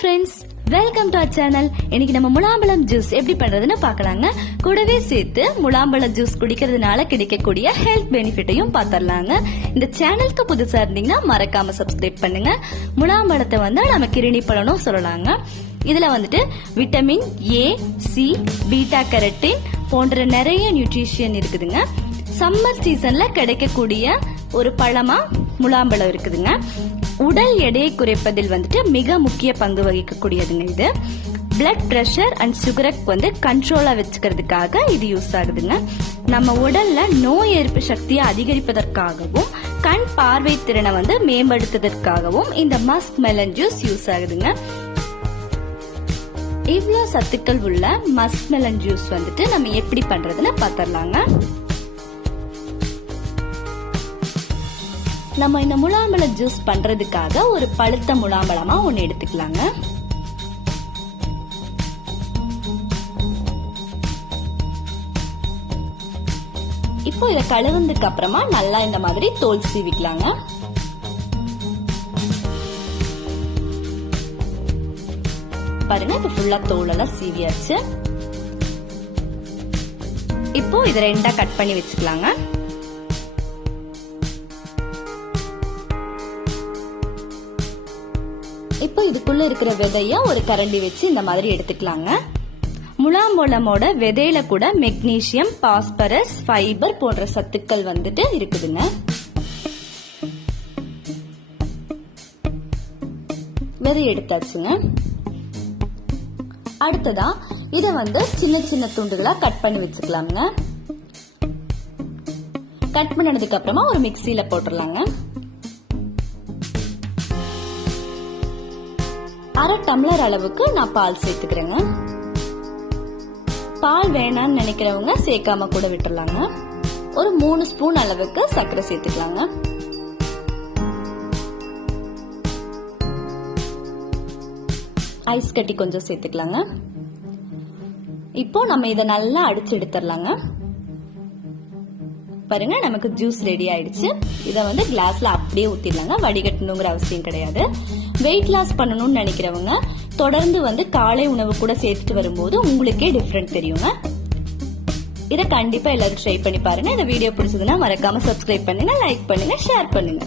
friends, welcome to our channel. இன்னைக்கு நம்ம முலாம்பழம் juice எப்படி பண்றதுன்னு பார்க்கலாங்க. கூடவே சேர்த்து முலாம்பழம் ஜூஸ் குடிக்கிறதுனால கிடைக்கக்கூடிய ஹெல்த் பெனிஃபிட்டையும் பார்த்தறலாங்க. இந்த சேனலுக்கு புதுசா இருந்தீங்கன்னா மறக்காம சப்ஸ்கிரைப் பண்ணுங்க. முலாம்பழத்தை நம்ம kirnipalam சொல்லலாங்க. இதுல vitamin A, C, beta carotene போன்ற நிறைய நியூட்ரிஷன் இருக்குதுங்க. சம்மர் சீசன்ல கிடைக்கக்கூடிய ஒரு பழமா முலாம்பழம் இருக்குதுங்க. உடல் எடையை குறைப்பதில் மிக முக்கிய பங்கு வகிக்கக்கூடியதுங்க. இது பிளட் பிரஷர் அண்ட் சுகரை கண்ட்ரோலா வச்சுக்கிறதுக்காக இது யூஸ் ஆகுதுங்க. நம்ம உடல்ல நோய் எதிர்ப்பு சக்தியை அதிகரிப்பதற்காகவும் கண் பார்வை திறனை மேம்படுத்துவதற்காகவும் இந்த மஸ்க்மெலன் ஜூஸ் யூஸ் ஆகுதுங்க. இவ்வளவு சத்துக்கள் உள்ள மஸ்க்மெலன் ஜூஸ் நம்ம எப்படி பண்றதுன்னு பாத்திரலாங்க. நம்ம இந்த முலாம்பழ ஜூஸ் பண்றதுக்காக ஒரு பழுத்த முலாம்பழமா ஒன்னு எடுத்துக்கலாங்க. இப்போ இத கழுவுனதுக்கு அப்புறமா நல்லா இந்த மாதிரி தோல் சீவிக்கலாங்க. பாருங்க, இப்ப ஃபுல்லா தோல் எல்லாம் சீவியாச்சு. இப்போ இத ரெண்டா கட் பண்ணி வச்சுக்கலாங்க. இப்போ இதுக்குள்ள இருக்கிற விதைய ஒரு கரண்டி வச்சு இந்த மாதிரி எடுத்துக்கலாங்க. முலாம்பழமோட விதையில கூட மெக்னீசியம், பாஸ்பரஸ், ஃபைபர் போன்ற சத்துக்கள் இருக்குதுங்க. விதை எடுத்தாச்சுங்க. அடுத்ததா இத சின்ன சின்ன துண்டுகளா கட் பண்ணி வச்சுக்கலாங்க. கட் பண்ணதுக்கு அப்புறமா ஒரு மிக்சியில போட்டுடலாங்க. அரை டம்ளர் அளவுக்கு நான் பால் சேர்த்துக்கிறேங்க. பால் வேணாம்னு நினைக்கிறவங்க சேர்க்காம கூட விட்டுறலாங்க. ஒரு 3 ஸ்பூன் அளவுக்கு சர்க்கரை சேர்த்துக்கலாங்க. ஐஸ் கட்டி கொஞ்சம் சேர்த்துக்கலாங்க. இப்போ நம்ம இதை நல்லா அடிச்சு எடுத்துடலாங்க. பாருங்க, நமக்கு ஜூஸ் ரெடி ஆயிடுச்சு. இத கிளாஸ்ல அப்படியே ஊத்திடலாங்க. வடிகட்டணுங்கிற அவசியம் கிடையாது. வெயிட் லாஸ் பண்ணணும்னு நினைக்கிறவங்க தொடர்ந்து காலை உணவு கூட சேர்த்துட்டு வரும்போது உங்களுக்கே டிஃபரெண்ட் தெரியுங்க. இத கண்டிப்பா எல்லாரும் ட்ரை பண்ணி பாருங்க. இந்த வீடியோ பிடிச்சதுன்னா மறக்காம சப்ஸ்கிரைப் பண்ணுங்க, லைக் பண்ணுங்க, ஷேர் பண்ணுங்க.